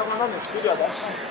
stavo andando in studio adesso.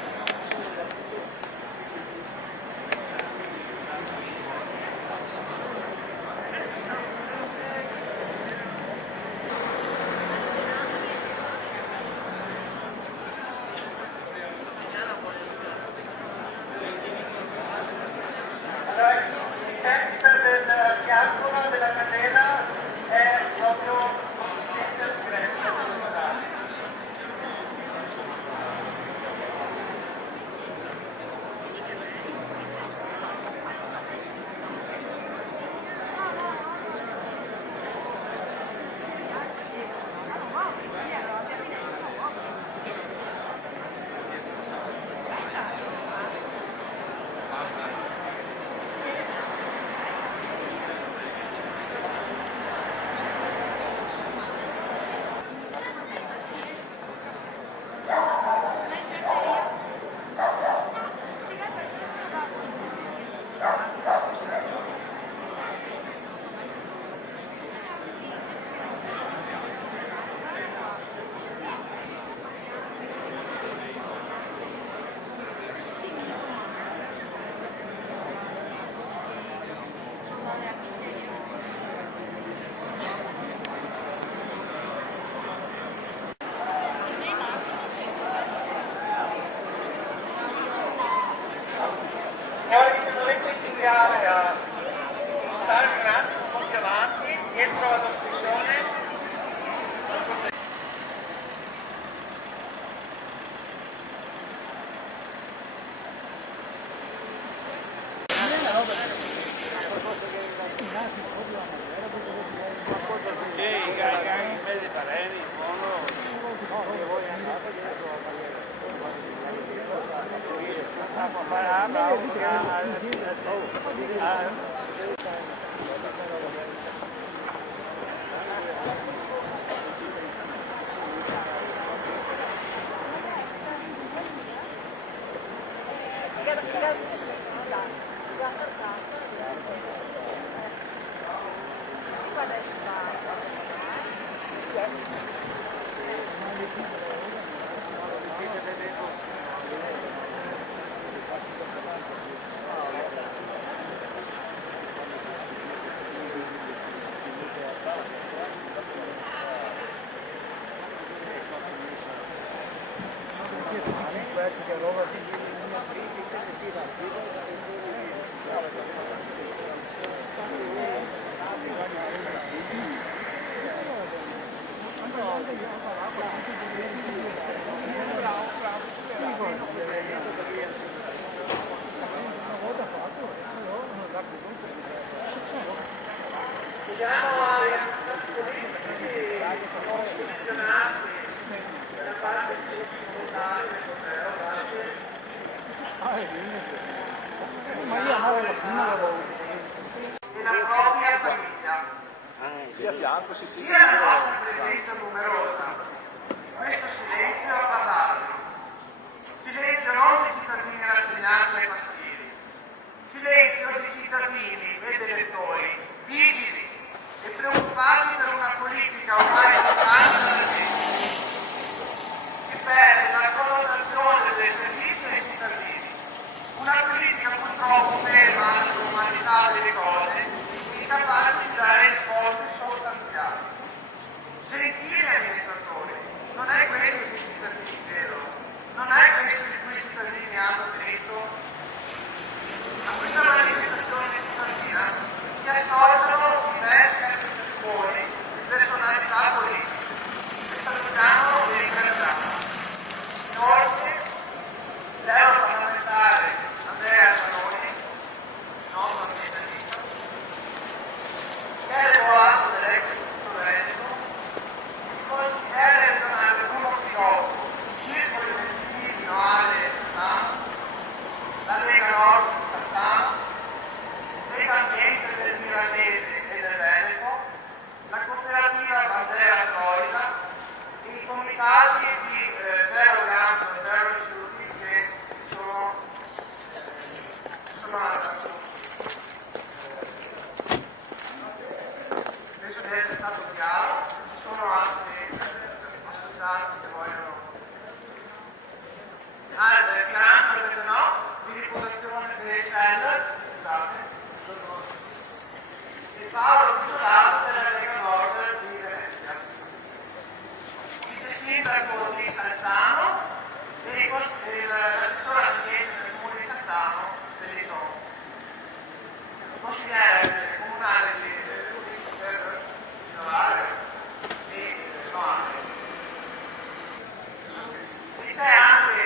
Signori, se dovete indicare a stare un attimo un po' più avanti, dietro all'occlusione. Sia la vostra presenza numerosa, questo silenzio a parlare. Silenzio non dei cittadini rassegnati ai fastidi. Silenzio dei cittadini ed elettori vigili e preoccupati per una politica ormai lontana dalla gente, che perde la collocazione del servizio ai cittadini. Una politica purtroppo ferma alla normalità delle cose, incapace di dare risposte sostanziali. Gentili amministratori, non è questo che i cittadini chiedono, non è questo di cui i cittadini hanno diritto. A questa manifestazione cittadina si assortano diversi associazioni di personalità politiche che salutiamo e ringraziamo. Inoltre, l'europarlamentare Andrea Zanoni, nostro ambientalista, che è regolato dall'ex Istituto Veneto, il consigliere regionale Bruno Picotto, circolo inventivi Noale Sant'Anna, la Lega Nord di Sant'Anna, Lega Ambiente del Milanese e del Veneto, la cooperativa Bandera Florida e i comitati di Zero Granto e Zero Rifiuti che sono penso di essere stato chiaro. Ci sono altri associati che vogliono sindaco di Salzano e l'assessore ambiente del comune di Salzano, Pellegrino, consigliere comunale di per innovare e rinnovare. E c'è anche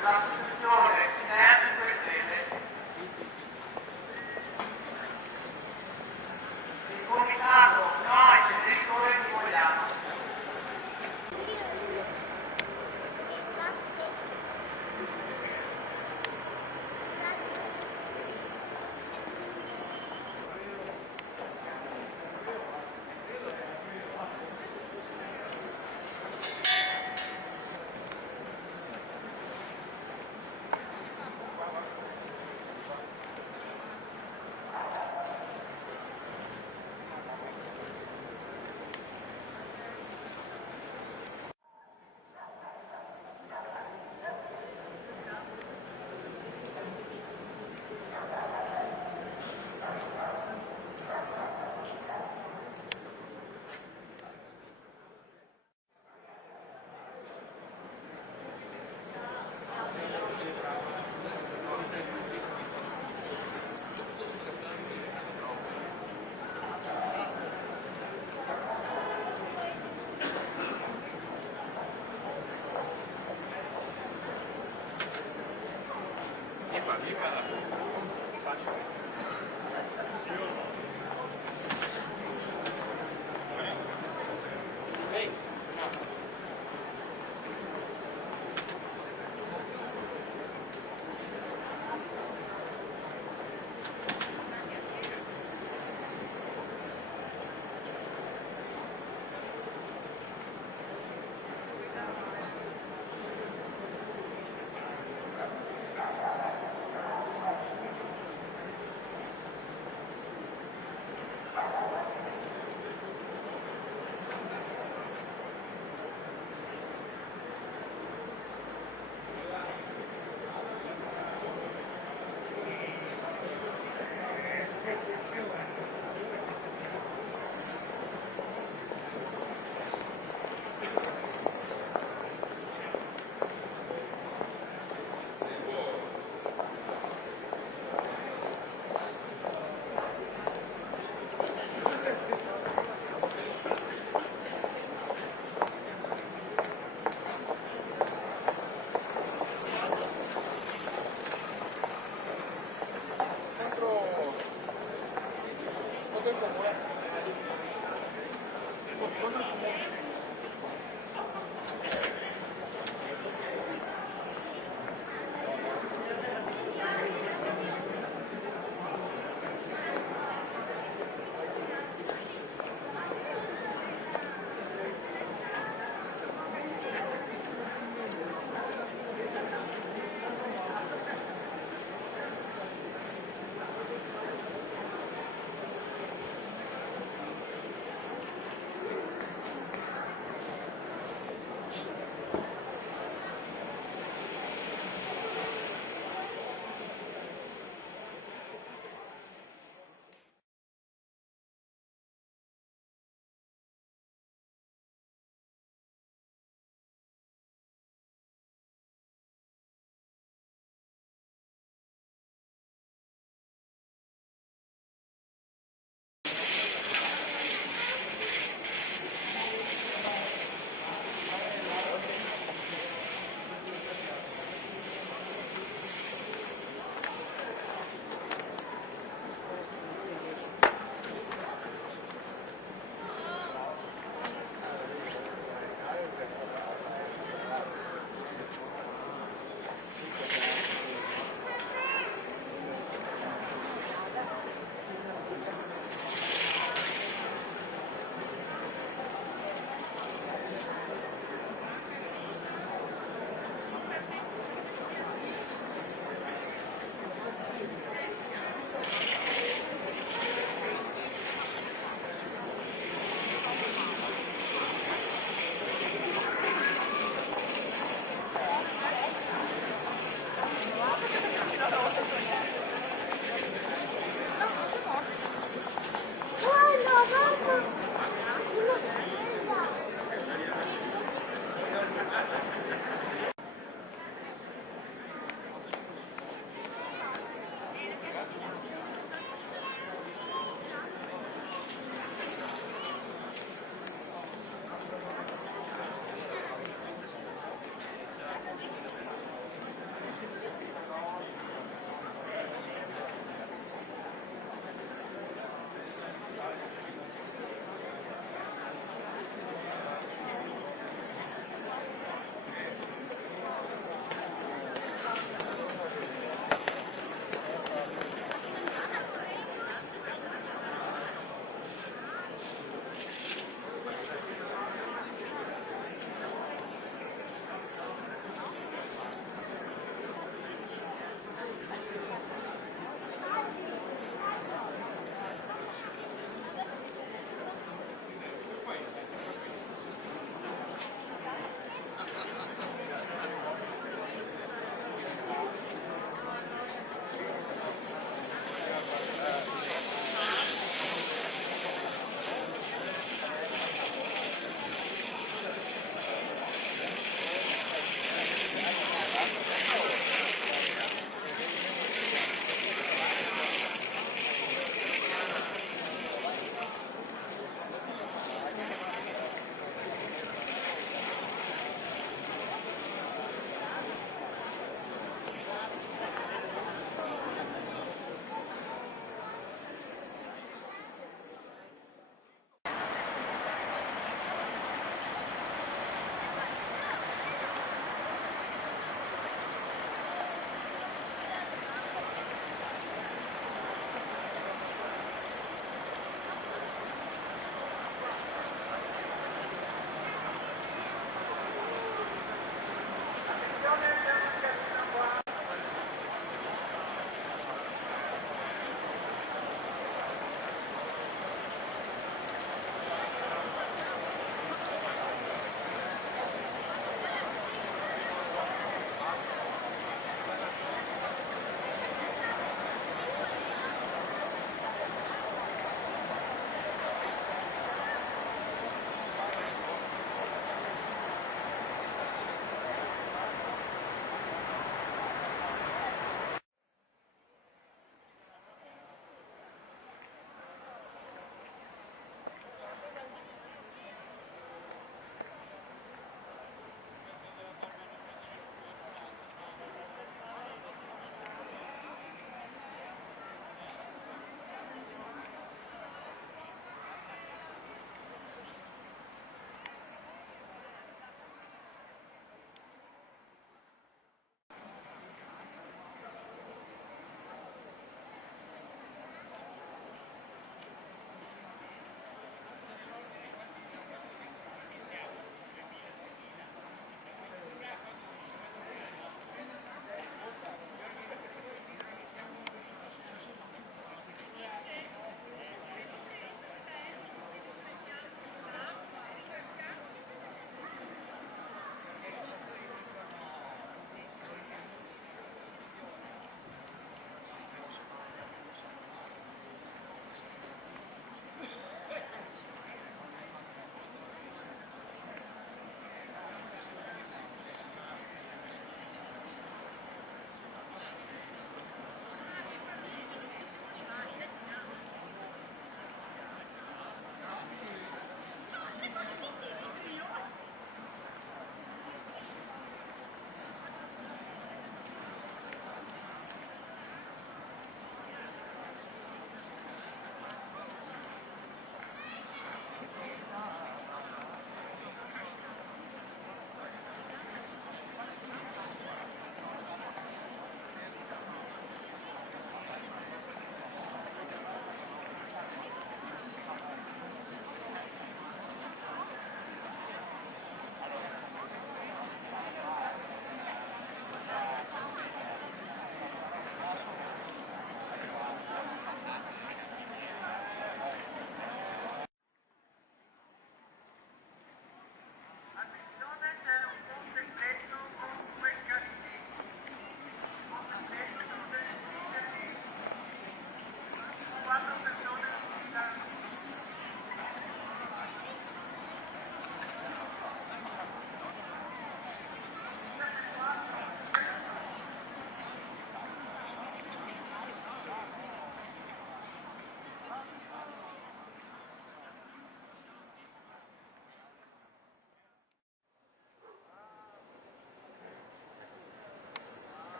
l'associazione INER 5 Stelle, il comitato no ai genitori di Mogliano.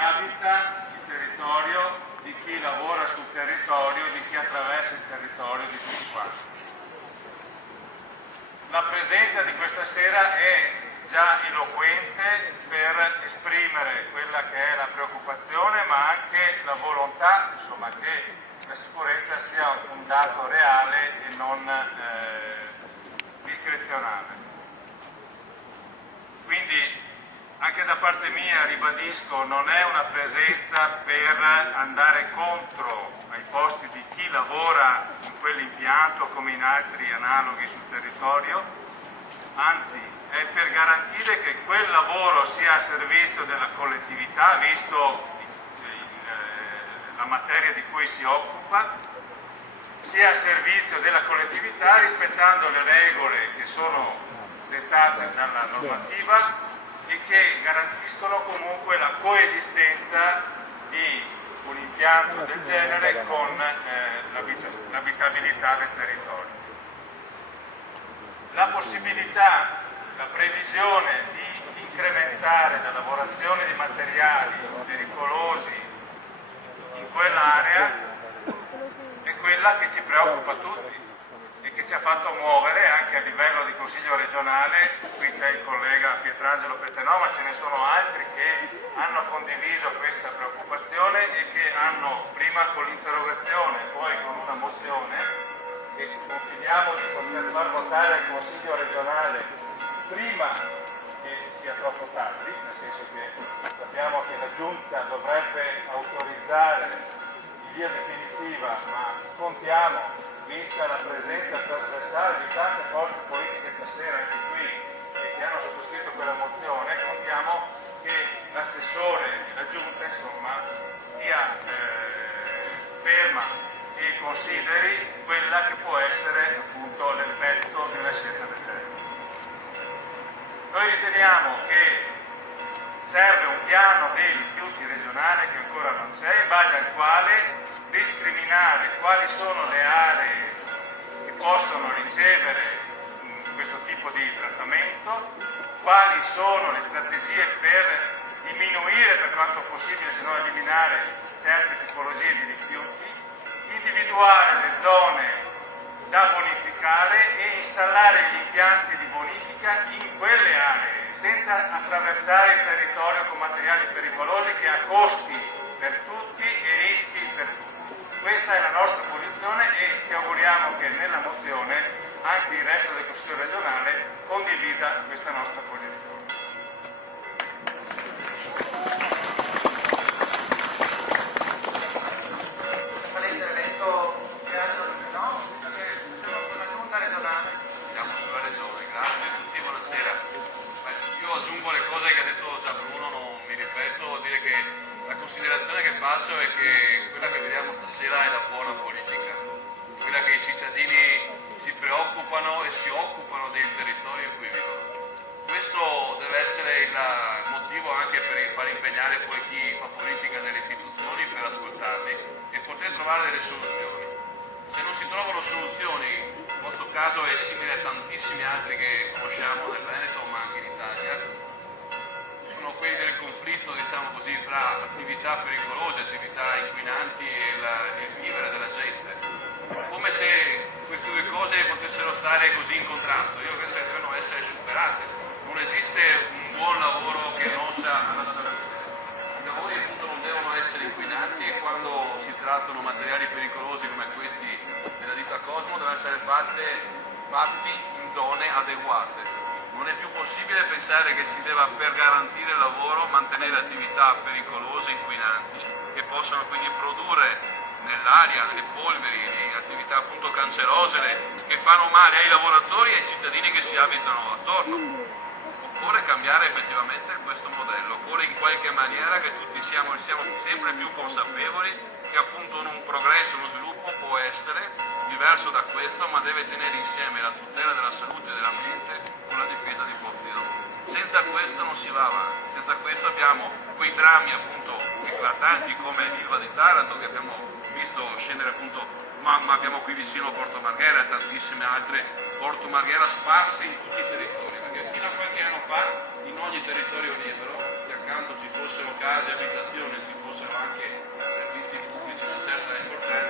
ha territorio, di chi attraversa il territorio, di tutti quanti. La presenza di questa sera è già eloquente per esprimere quella che è la preoccupazione, ma anche la volontà, insomma, che la sicurezza sia un dato reale e non discrezionale. Quindi anche da parte mia ribadisco, non è una presenza per andare contro ai posti di chi lavora in quell'impianto come in altri analoghi sul territorio, anzi è per garantire che quel lavoro sia a servizio della collettività, visto la materia di cui si occupa, sia a servizio della collettività rispettando le regole che sono dettate dalla normativa e che garantiscono comunque la coesistenza di un impianto del genere con l'abitabilità del territorio. La possibilità, la previsione di incrementare la lavorazione di materiali pericolosi in quell'area è quella che ci preoccupa tutti e che ci ha fatto muovere anche a livello di Consiglio regionale. Qui c'è il collega Pietrangelo Pettenò, ma ce ne sono altri che hanno condiviso questa preoccupazione e che hanno prima con l'interrogazione, poi con una mozione che confidiamo di poter far votare al Consiglio regionale prima che sia troppo tardi, nel senso che sappiamo che la Giunta dovrebbe autorizzare in via definitiva, ma contiamo, vista la presenza trasversale di tante forze politiche stasera anche qui e che hanno sottoscritto quella mozione, contiamo che l'assessore e la Giunta insomma sia ferma e consideri quella che può essere appunto l'effetto della scelta del genere. Noi riteniamo che serve un piano dei rifiuti regionale che ancora non c'è, in base al quale discriminare quali sono le aree che possono ricevere questo tipo di trattamento, quali sono le strategie per diminuire per quanto possibile, se non eliminare certe tipologie di rifiuti, individuare le zone da bonificare e installare gli impianti di bonifica in quelle aree, senza attraversare il territorio con materiali pericolosi che ha costi per tutti e rischi per tutti. Questa è la nostra posizione e ci auguriamo che nella mozione anche il resto del Consiglio regionale condivida questa nostra posizione. La considerazione che faccio è che quella che vediamo stasera è la buona politica, quella che i cittadini si preoccupano e si occupano del territorio in cui vivono. Questo deve essere il motivo anche per far impegnare poi chi fa politica nelle istituzioni per ascoltarli e poter trovare delle soluzioni. Se non si trovano soluzioni, il vostro caso è simile a tantissimi altri che conosciamo nel Veneto ma anche in Italia, sono quelli del conflitto, diciamo così, tra attività pericolose, attività inquinanti e il vivere della gente. Come se queste due cose potessero stare così in contrasto. Io credo che devono essere superate. Non esiste un buon lavoro che non sia alla salute. I lavori appunto non devono essere inquinanti e quando si trattano materiali pericolosi come questi della ditta Cosmo devono essere fatti in zone adeguate. Non è più possibile pensare che si debba, per garantire il lavoro, mantenere attività pericolose, inquinanti, che possano quindi produrre nell'aria delle polveri, attività appunto cancerogene, che fanno male ai lavoratori e ai cittadini che si abitano attorno. Occorre cambiare effettivamente questo modello, occorre in qualche maniera che tutti siamo sempre più consapevoli che appunto un progresso, uno sviluppo può essere diverso da questo, ma deve tenere insieme la tutela della salute e dell'ambiente con la difesa dei posti di lavoro. Senza questo non si va avanti, senza questo abbiamo quei drammi appunto eclatanti come l'Ilva di Taranto che abbiamo visto scendere appunto, ma abbiamo qui vicino Porto Marghera e tantissime altre Porto Marghera sparse in tutti i territori, perché fino a qualche anno fa in ogni territorio libero, che accanto ci fossero case, abitazioni, ci fossero anche servizi pubblici di una certa importanza,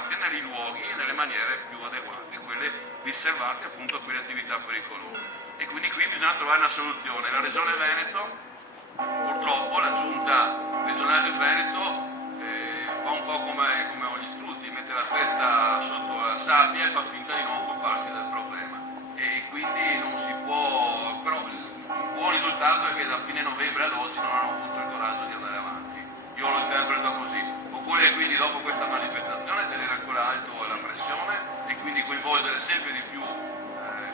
fatte nei luoghi e nelle maniere più adeguate, quelle riservate appunto a quelle attività pericolose. E quindi qui bisogna trovare una soluzione. La Regione Veneto, purtroppo la Giunta regionale del Veneto fa un po' come gli struzzi, mette la testa sotto la sabbia e fa finta di non occuparsi del problema. E quindi non si può, però un buon risultato è che da fine novembre ad oggi non hanno avuto il coraggio di andare avanti. Io lo interpreto così. Oppure quindi dopo questa manifestazione tenere ancora alto la pressione e quindi coinvolgere sempre di più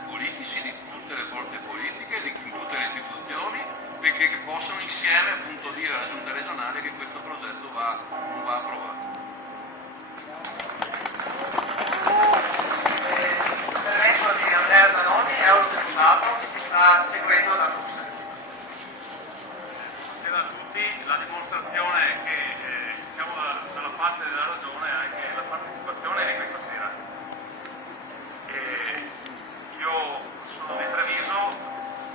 politici di tutte le forze politiche, in tutte le istituzioni, perché possano insieme appunto dire alla Giunta regionale che questo progetto non va approvato. L'intervento di Andrea Zanoni è osservato e si sta seguendo da Russia. Buonasera a tutti, la dimostrazione che siamo dalla parte della ragione è anche la partecipazione di questa sera. Io sono di Treviso,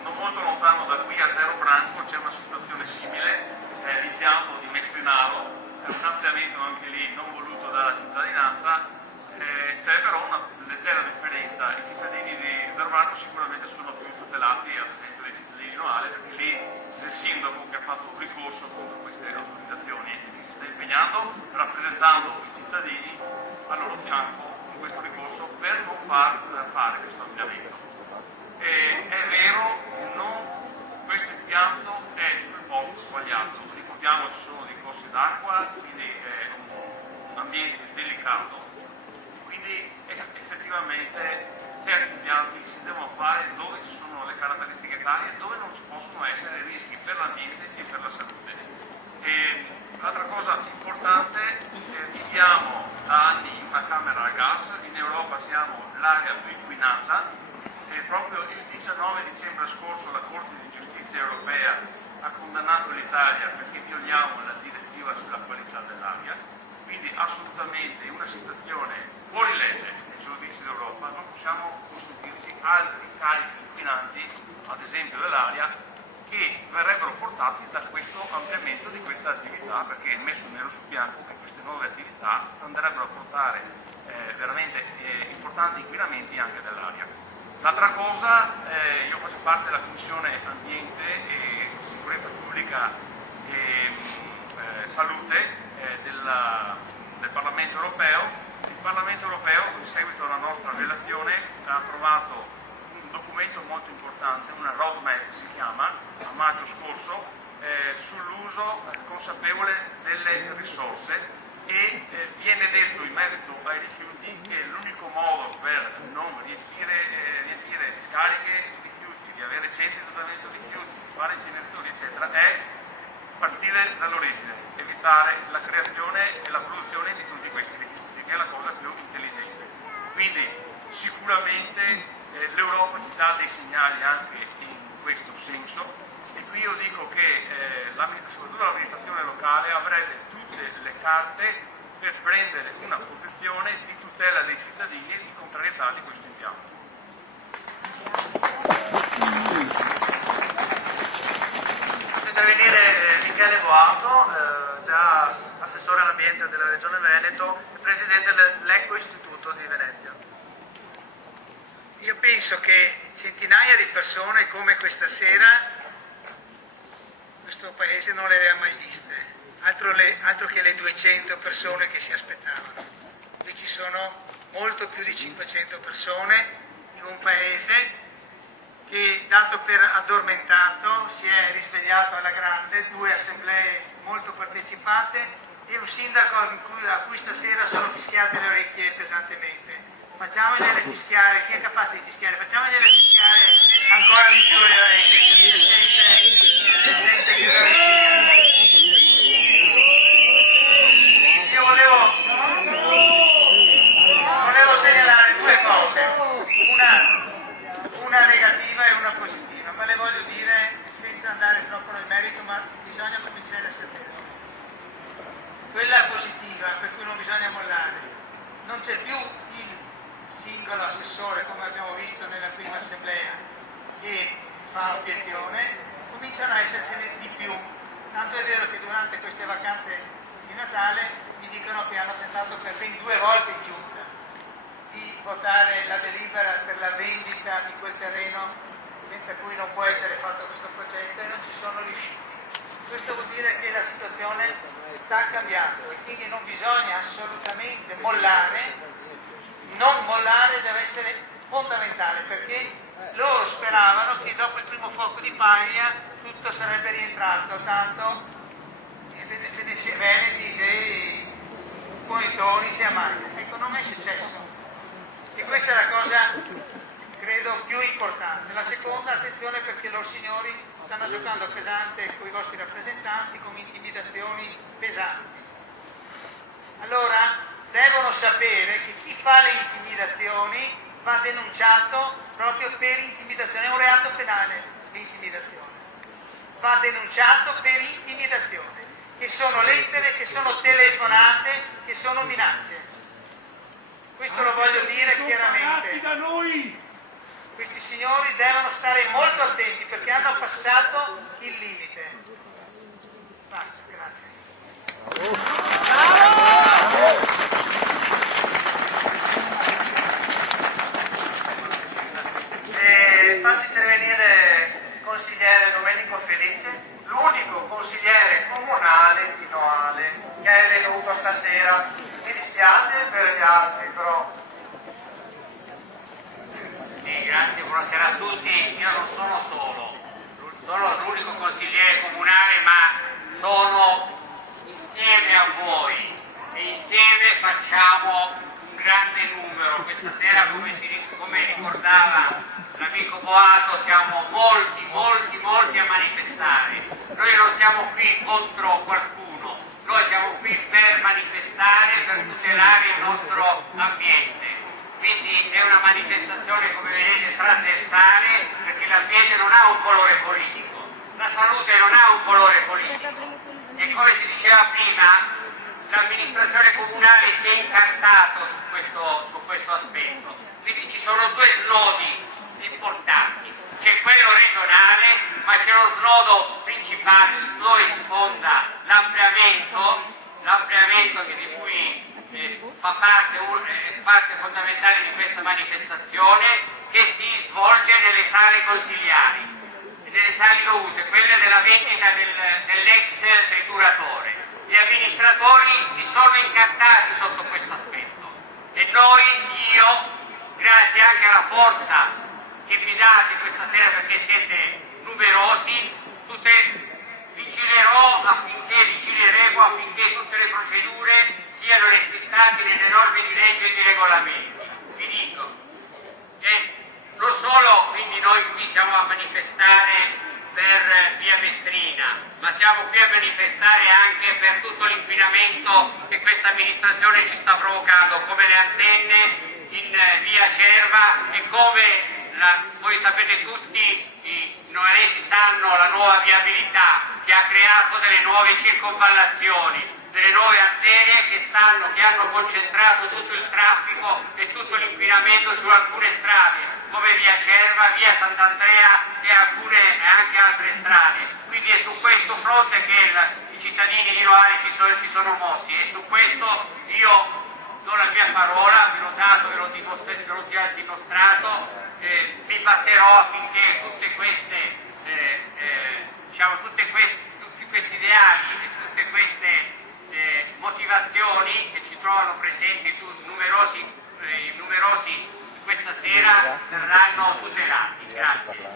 non molto lontano da qui, a Terro Branco, c'è una situazione simile, è l'impianto di Mestrinaro, è un ampliamento anche lì non voluto dalla cittadinanza, c'è però una leggera differenza, i cittadini di Terro Branco sicuramente sono più tutelati ad esempio dei cittadini di Noale, perché lì è il sindaco che ha fatto un ricorso contro queste autorizzazioni e che si sta impegnando rappresentando i cittadini al loro fianco in questo ricorso per non fare questo ampliamento. È vero, questo impianto è sul posto sbagliato, ricordiamo ci sono dei corsi d'acqua, quindi è un ambiente delicato, quindi effettivamente certi impianti si devono fare dove ci sono le caratteristiche tali e dove non ci possono essere rischi per l'ambiente e per la salute. L'altra cosa importante, viviamo da anni in una camera a gas, in Europa siamo l'area più inquinata e proprio il 19 dicembre scorso la Corte di Giustizia europea ha condannato l'Italia perché violiamo la direttiva sulla qualità dell'aria, quindi assolutamente in una situazione fuori legge, ce lo dice l'Europa, non possiamo consentirci altri carichi inquinanti, ad esempio dell'aria, che verrebbero portati da questo ampliamento di questa attività, perché è messo nero su bianco che queste nuove attività andrebbero a portare veramente importanti inquinamenti anche dell'aria. L'altra cosa, io faccio parte della Commissione Ambiente e Sicurezza Pubblica e Salute del Parlamento Europeo. Il Parlamento Europeo, in seguito alla nostra relazione, ha approvato un documento molto importante, una roadmap si chiama, a maggio scorso, sull'uso consapevole delle risorse e viene detto in merito ai rifiuti che l'unico modo per non riempire discariche di rifiuti, di avere centri di trattamento di rifiuti, fare inceneritori eccetera, è partire dall'origine, evitare la creazione e la produzione di tutti questi rifiuti, che è la cosa più intelligente. Quindi sicuramente l'Europa ci dà dei segnali anche in questo senso e qui io dico che soprattutto l'amministrazione locale avrebbe tutte le carte per prendere una posizione di tutela dei cittadini e di contrarietà di questo impianto. Intervenire Michele Boato, già assessore all'ambiente della Regione Veneto e presidente dell'Eco Istituto di Venezia. Io penso che centinaia di persone come questa sera questo paese non le aveva mai viste, altro che le 200 persone che si aspettavano. Qui ci sono molto più di 500 persone in un paese che, dato per addormentato, si è risvegliato alla grande, 2 assemblee molto partecipate e un sindaco a cui stasera sono fischiate le orecchie pesantemente. Facciamogliele fischiare, chi è capace di fischiare? Facciamogliele fischiare ancora di più le orecchie, perché si sente più da vicino. Io volevo segnalare 2 cose, una negativa e una positiva, ma le voglio dire senza andare troppo nel merito, ma bisogna cominciare a sapere. Quella positiva, per cui non bisogna mollare, non c'è più il singolo assessore, come abbiamo visto nella prima assemblea, che fa obiezione, cominciano a essercene di più, stato per ben 2 volte in giunta di votare la delibera per la vendita di quel terreno senza cui non può essere fatto questo progetto, e non ci sono riusciti. Questo vuol dire che la situazione sta cambiando e quindi non bisogna assolutamente mollare. Non mollare deve essere fondamentale, perché loro speravano che dopo il primo fuoco di paglia tutto sarebbe rientrato, tanto Veneti se con i toni si ammazza. Ecco, non è successo, e questa è la cosa credo più importante. La seconda, attenzione, perché loro signori stanno giocando pesante con i vostri rappresentanti, con intimidazioni pesanti. Allora devono sapere che chi fa le intimidazioni va denunciato proprio per intimidazione, è un reato penale l'intimidazione, va denunciato per intimidazione, che sono lettere, che sono telefonate, che sono minacce. Questo lo voglio dire chiaramente. Da noi. Questi signori devono stare molto attenti perché hanno passato il limite. Basta, grazie. Faccio intervenire il consigliere Domenico Felice, l'unico consigliere comunale di Noale che è venuto stasera. Mi dispiace per gli altri, però. Sì, grazie, buonasera a tutti. Io non sono sono l'unico consigliere comunale, ma sono insieme a voi e insieme facciamo un grande numero. Questa sera, come ricordava l'amico Boato, siamo molti a manifestare. Noi non siamo qui contro qualcuno, noi siamo qui per manifestare, per tutelare il nostro ambiente. Quindi è una manifestazione, come vedete, trasversale, perché l'ambiente non ha un colore politico, la salute non ha un colore politico. E come si diceva prima, l'amministrazione comunale si è incartato su questo aspetto. Quindi ci sono 2 snodi importanti, c'è quello regionale, ma c'è lo snodo principale dove sfonda l'ampliamento di cui fa parte fondamentale di questa manifestazione, che si svolge nelle sale consiliari, nelle sale dovute, quelle della vendita dell'ex trituratore. Gli amministratori si sono incartati sotto questo aspetto e io, grazie anche alla forza che mi date questa sera perché siete numerosi, vigileremo affinché tutte le procedure siano rispettate nelle norme di legge e di regolamenti. Vi dico che non solo quindi noi qui siamo a manifestare per via Mestrina, ma siamo qui a manifestare anche per tutto l'inquinamento che questa amministrazione ci sta provocando, come le antenne in via Cerva e come voi sapete tutti, i novaresi sanno, la nuova viabilità che ha creato delle nuove circonvallazioni, delle nuove arterie che hanno concentrato tutto il traffico e tutto l'inquinamento su alcune strade, come via Cerva, via Sant'Andrea e anche altre strade. Quindi è su questo fronte che i cittadini di Noale si sono mossi, e su questo io do la mia parola, ve l'ho dato, ve l'ho dimostrato, vi batterò affinché tutti questi ideali e tutte queste motivazioni che ci trovano presenti numerosi questa sera verranno tutelati. Grazie.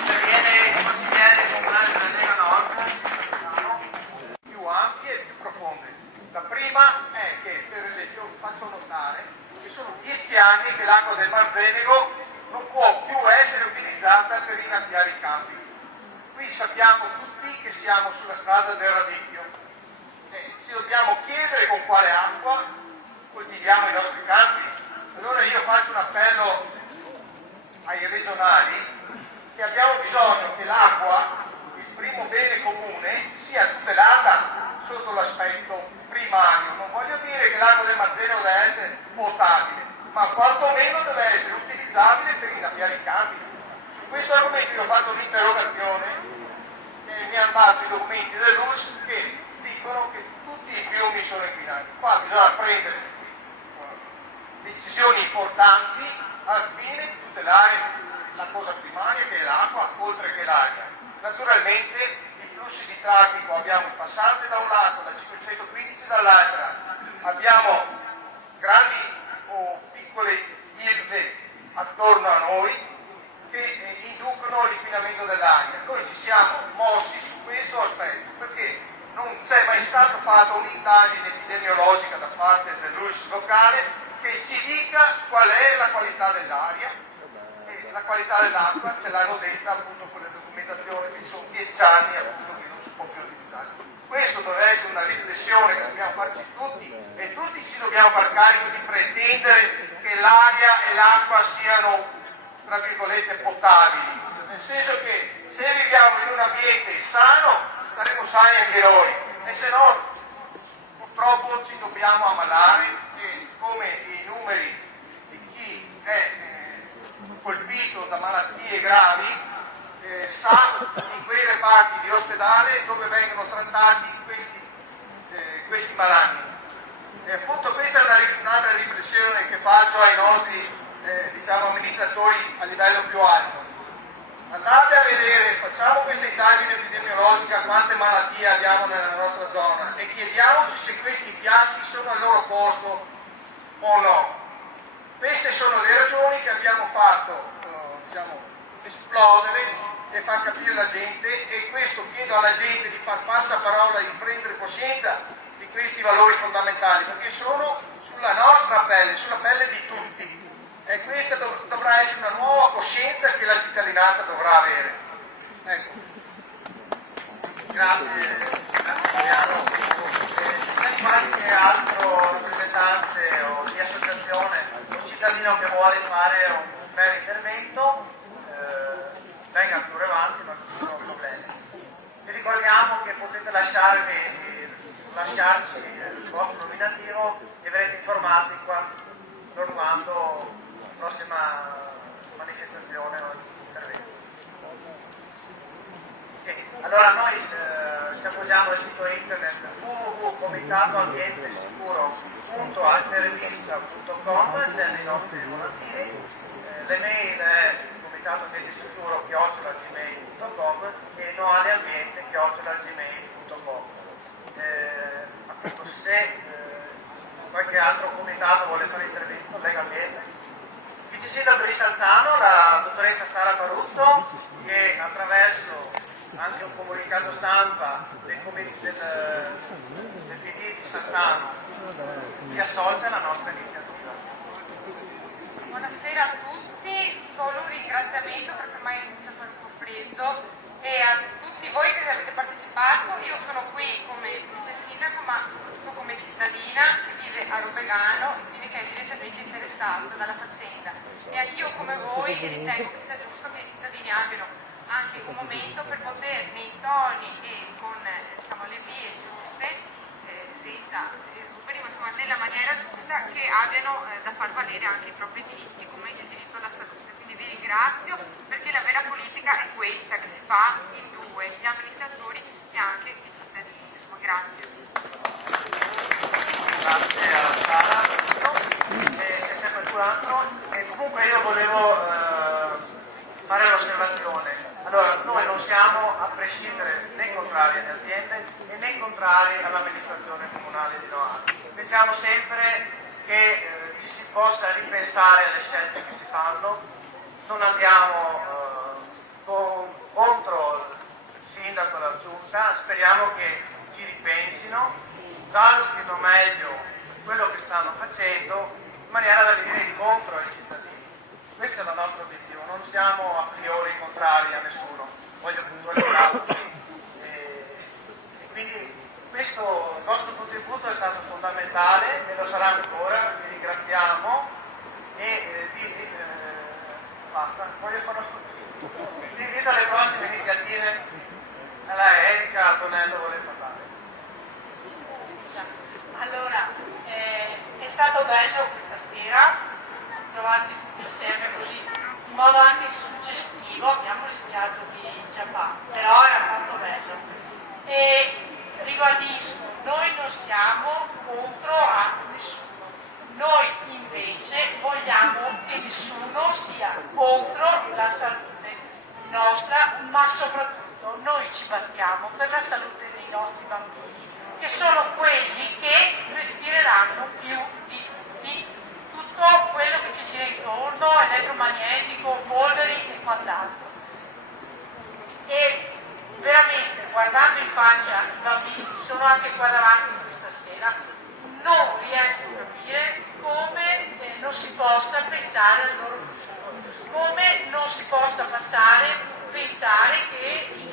Interviene il consigliere comunale della Lega Nord, più ampie e più profonde. La prima è che, per esempio, faccio notare che sono 10 anni che l'acqua del Mar Venego non può più essere utilizzata per innaffiare i campi. Qui sappiamo tutti che siamo sulla strada del radicchio. Ci dobbiamo chiedere con quale acqua coltiviamo i nostri campi. Allora io faccio un appello ai regionali che abbiamo bisogno che l'acqua, il primo bene comune, sia tutelata sotto l'aspetto primario. Non voglio dire che l'acqua del Marzeno deve essere potabile, ma quantomeno deve essere utilizzabile per innaffiare i campi. Su questo argomento io ho fatto un'interrogazione e mi hanno dato i documenti dell'URSS che dicono che bisogna prendere decisioni importanti al fine di tutelare la cosa primaria che è l'acqua, oltre che l'aria. Naturalmente i flussi di traffico abbiamo passate da un lato, la 515 dall'altra, abbiamo grandi o piccole isole attorno a noi che inducono l'inquinamento dell'aria. Noi ci siamo mossi su questo aspetto perché non c'è mai stata fatta un'indagine epidemiologica da parte dell'UIS locale che ci dica qual è la qualità dell'aria e la qualità dell'acqua ce l'hanno detta appunto con le documentazioni che sono 10 anni appunto che non si può più utilizzare. Questo deve essere una riflessione che dobbiamo farci tutti e tutti ci dobbiamo far carico di pretendere che l'aria e l'acqua siano tra virgolette potabili, nel senso che se viviamo in un ambiente sano saremo sani anche noi e se no purtroppo ci dobbiamo ammalare e come i numeri di chi è colpito da malattie gravi sa in quei reparti di ospedale dove vengono trattati questi malanni. E appunto questa è un'altra riflessione che faccio ai nostri amministratori a livello più alto. Andate a vedere, facciamo questa indagine epidemiologica quante malattie abbiamo nella nostra zona e chiediamoci se questi impianti sono al loro posto o no. Queste sono le ragioni che abbiamo fatto esplodere e far capire alla gente e questo chiedo alla gente di far passaparola, di prendere coscienza di questi valori fondamentali perché sono sulla nostra pelle, sulla pelle di tutti. E questa dovrà essere una nuova coscienza che la cittadinanza dovrà avere. Ecco. Grazie Giuliano. Se qualche altro rappresentante o di associazione o cittadino che vuole fare un breve intervento, venga pure avanti, ma non ci sono problemi. Vi ricordiamo che potete lasciarci il vostro nominativo e verrete informati quando prossima manifestazione o intervento. Sì. Allora noi ci appoggiamo al sito internet www.comitato.ambientesicuro.altervista.com, c'è nei nostri volantini, l'email è comitato.ambientesicuro@gmail.com e noaleambiente@gmail.com. Appunto se qualche altro comitato vuole fare intervento, Lega Ambiente. Vice Sindaco di Sanzano, la dottoressa Sara Barutto, che attraverso anche un comunicato stampa del PD di Sanzano si associa alla nostra iniziativa. Buonasera a tutti, solo un ringraziamento perché ormai c'è stato compreso e a tutti voi che avete partecipato. Io sono qui come vice sindaco ma soprattutto come cittadina che vive a Robegano e quindi che è direttamente interessata dalla faccenda. E io come voi ritengo che sia giusto che i cittadini abbiano anche un momento per poter nei toni e con le vie giuste, senza esuberi, ma insomma nella maniera giusta, che abbiano da far valere anche i propri diritti, come il diritto alla salute. Quindi vi ringrazio perché la vera politica è questa, che si fa in due, gli amministratori e anche i cittadini. Insomma, grazie. Grazie a Sara. Se c'è qualcun altro, comunque io volevo fare l'osservazione. Allora, noi non siamo a prescindere né contrari all'ambiente né contrari all'amministrazione comunale di Noale. Pensiamo sempre che ci si possa ripensare alle scelte che si fanno, non andiamo contro il sindaco e la giunta, speriamo che ci ripensino, valutino meglio quello che stanno facendo in maniera da venire incontro ai cittadini. Questo è il nostro obiettivo, non siamo a priori contrari a nessuno, voglio puntualizzarlo. E quindi questo nostro contributo è stato fondamentale e lo sarà ancora, vi ringraziamo e basta, voglio fare vi invito alle prossime iniziative. Alla Erika, Antonello vuole parlare. Allora, è stato bello questa sera trovarsi tutti insieme così, in modo anche suggestivo, abbiamo rischiato di inciampare, però era molto bello. E ribadisco, noi non siamo contro a nessuno. Noi invece vogliamo che nessuno sia contro la salute nostra, ma soprattutto noi ci battiamo per la salute dei nostri bambini, che sono quelli che respireranno più di tutti tutto quello che ci gira intorno, elettromagnetico, polveri e quant'altro. E veramente, guardando in faccia i bambini che sono anche qua davanti questa sera, non riesco a capire come non si possa pensare al loro futuro, come non si possa pensare che